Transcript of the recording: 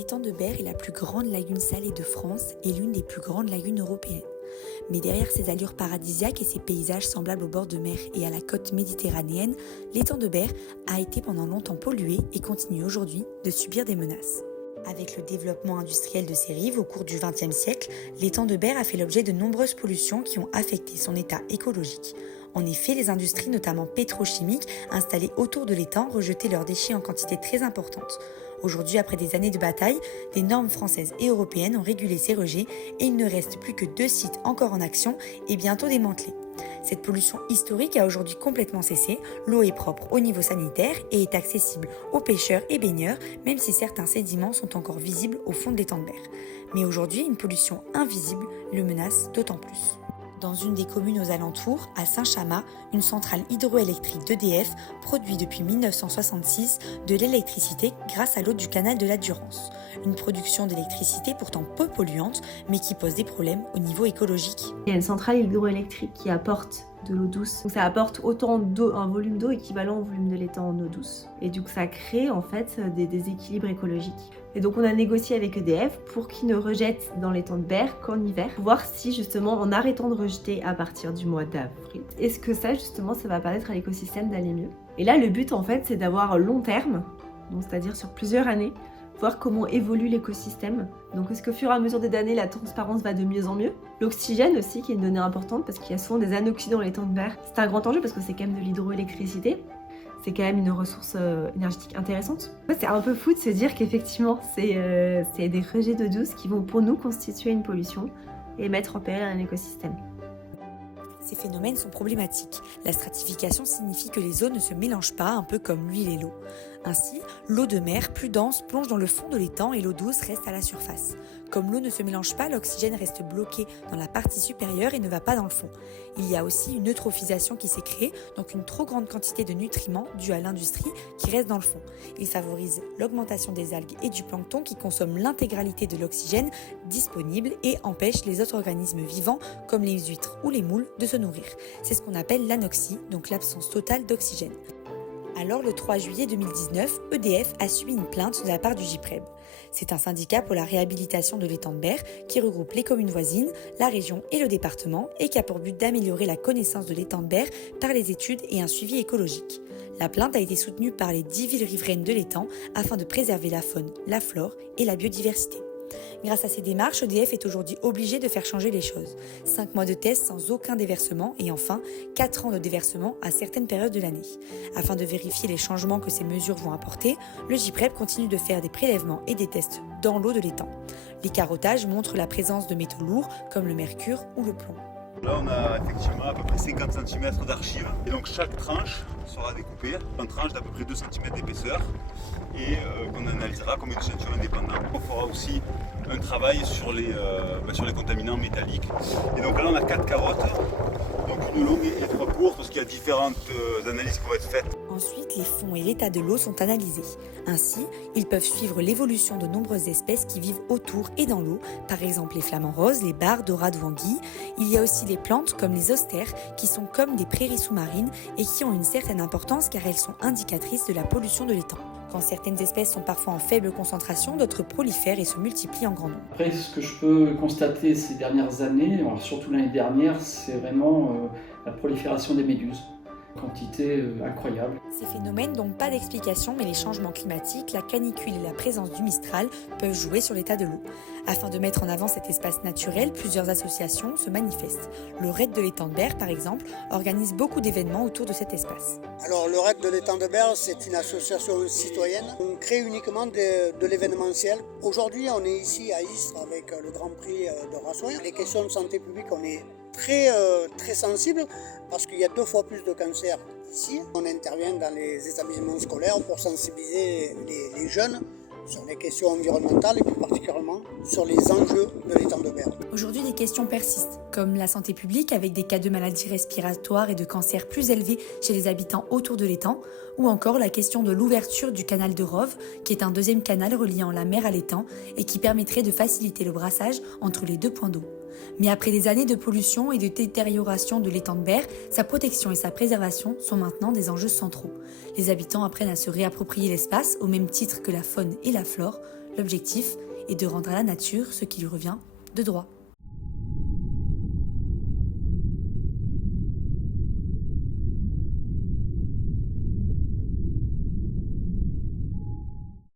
L'étang de Berre est la plus grande lagune salée de France et l'une des plus grandes lagunes européennes. Mais derrière ses allures paradisiaques et ses paysages semblables au bord de mer et à la côte méditerranéenne, l'étang de Berre a été pendant longtemps pollué et continue aujourd'hui de subir des menaces. Avec le développement industriel de ses rives au cours du XXe siècle, l'étang de Berre a fait l'objet de nombreuses pollutions qui ont affecté son état écologique. En effet, les industries, notamment pétrochimiques, installées autour de l'étang, rejetaient leurs déchets en quantité très importante. Aujourd'hui, après des années de bataille, des normes françaises et européennes ont régulé ces rejets et il ne reste plus que 2 sites encore en action et bientôt démantelés. Cette pollution historique a aujourd'hui complètement cessé, l'eau est propre au niveau sanitaire et est accessible aux pêcheurs et baigneurs, même si certains sédiments sont encore visibles au fond de l'étang de Berre. Mais aujourd'hui, une pollution invisible le menace d'autant plus. Dans une des communes aux alentours, à Saint-Chamas, une centrale hydroélectrique d'EDF produit depuis 1966 de l'électricité grâce à l'eau du canal de la Durance. Une production d'électricité pourtant peu polluante, mais qui pose des problèmes au niveau écologique. Il y a une centrale hydroélectrique qui apporte de l'eau douce. Donc ça apporte autant d'eau, un volume d'eau équivalent au volume de l'étang en eau douce. Et du coup ça crée en fait des déséquilibres écologiques. Et donc on a négocié avec EDF pour qu'ils ne rejettent dans l'étang de Berre qu'en hiver, pour voir si justement en arrêtant de rejeter à partir du mois d'avril, est-ce que ça justement ça va permettre à l'écosystème d'aller mieux. Et là le but en fait c'est d'avoir long terme, donc c'est-à-dire sur plusieurs années, voir comment évolue l'écosystème. Donc est-ce qu'au fur et à mesure des années, la transparence va de mieux en mieux. L'oxygène aussi, qui est une donnée importante, parce qu'il y a souvent des anoxies dans les étangs de Berre. C'est un grand enjeu parce que c'est quand même de l'hydroélectricité. C'est quand même une ressource énergétique intéressante. C'est un peu fou de se dire qu'effectivement, c'est des rejets d'eau douce qui vont pour nous constituer une pollution et mettre en péril un écosystème. Ces phénomènes sont problématiques. La stratification signifie que les eaux ne se mélangent pas, un peu comme l'huile et l'eau. Ainsi, l'eau de mer, plus dense, plonge dans le fond de l'étang et l'eau douce reste à la surface. Comme l'eau ne se mélange pas, l'oxygène reste bloqué dans la partie supérieure et ne va pas dans le fond. Il y a aussi une eutrophisation qui s'est créée, donc une trop grande quantité de nutriments due à l'industrie qui reste dans le fond. Il favorise l'augmentation des algues et du plancton qui consomment l'intégralité de l'oxygène disponible et empêche les autres organismes vivants, comme les huîtres ou les moules, de se nourrir. C'est ce qu'on appelle l'anoxie, donc l'absence totale d'oxygène. Alors, le 3 juillet 2019, EDF a subi une plainte de la part du GIPREB. C'est un syndicat pour la réhabilitation de l'étang de Berre qui regroupe les communes voisines, la région et le département et qui a pour but d'améliorer la connaissance de l'étang de Berre par les études et un suivi écologique. La plainte a été soutenue par les 10 villes riveraines de l'étang afin de préserver la faune, la flore et la biodiversité. Grâce à ces démarches, EDF est aujourd'hui obligé de faire changer les choses. 5 mois de test sans aucun déversement et enfin 4 ans de déversement à certaines périodes de l'année. Afin de vérifier les changements que ces mesures vont apporter, le GIPREB continue de faire des prélèvements et des tests dans l'eau de l'étang. Les carottages montrent la présence de métaux lourds comme le mercure ou le plomb. Là, on a effectivement à peu près 50 cm d'archives. Et donc, chaque tranche sera découpée en tranches d'à peu près 2 cm d'épaisseur et qu'on analysera comme une échantillon indépendant. On fera aussi un travail sur les contaminants métalliques. Et donc là, on a 4 carottes, donc une longue et 3 courtes, parce qu'il y a différentes analyses qui vont être faites. Ensuite, les fonds et l'état de l'eau sont analysés. Ainsi, ils peuvent suivre l'évolution de nombreuses espèces qui vivent autour et dans l'eau, par exemple les flamants roses, les barres, dorades ou anguilles. Il y a aussi les plantes comme les austères, qui sont comme des prairies sous-marines et qui ont une certaine importance car elles sont indicatrices de la pollution de l'étang. Quand certaines espèces sont parfois en faible concentration, d'autres prolifèrent et se multiplient en grand nombre. Après, ce que je peux constater ces dernières années, alors surtout l'année dernière, c'est vraiment la prolifération des méduses. Quantité incroyable. Ces phénomènes n'ont pas d'explication, mais les changements climatiques, la canicule et la présence du Mistral peuvent jouer sur l'état de l'eau. Afin de mettre en avant cet espace naturel, plusieurs associations se manifestent. Le RAID de l'étang de Berre, par exemple, organise beaucoup d'événements autour de cet espace. Alors le RAID de l'étang de Berre, c'est une association citoyenne. On crée uniquement de l'événementiel. Aujourd'hui, on est ici à Istres avec le Grand Prix de Rassoin. Les questions de santé publique, on est très sensible parce qu'il y a 2 fois plus de cancers ici. On intervient dans les établissements scolaires pour sensibiliser les jeunes sur les questions environnementales et plus particulièrement sur les enjeux de l'étang de Berre. Aujourd'hui, des questions persistent, comme la santé publique avec des cas de maladies respiratoires et de cancers plus élevés chez les habitants autour de l'étang, ou encore la question de l'ouverture du canal de Rove, qui est un deuxième canal reliant la mer à l'étang et qui permettrait de faciliter le brassage entre les 2 points d'eau. Mais après des années de pollution et de détérioration de l'étang de Berre, sa protection et sa préservation sont maintenant des enjeux centraux. Les habitants apprennent à se réapproprier l'espace au même titre que la faune et la flore. L'objectif est de rendre à la nature ce qui lui revient de droit.